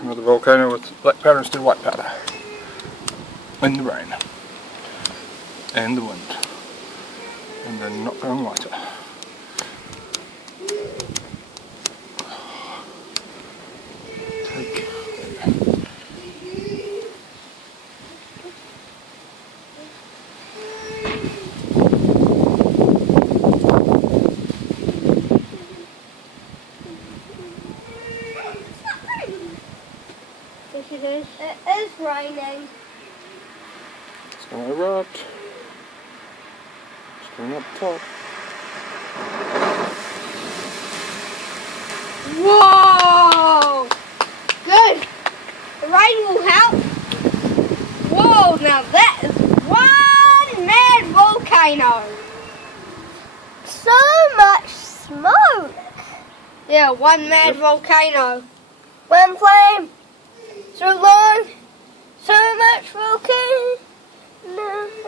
Another volcano with black powder instead of white powder. In the rain. And the wind. And then not going lighter. Take. Yes, it is. It is raining. It's going to erupt. It's going up top. Whoa! Good. The rain will help. Whoa! Now that is one mad volcano. So much smoke. Yeah, one mad volcano. One flame.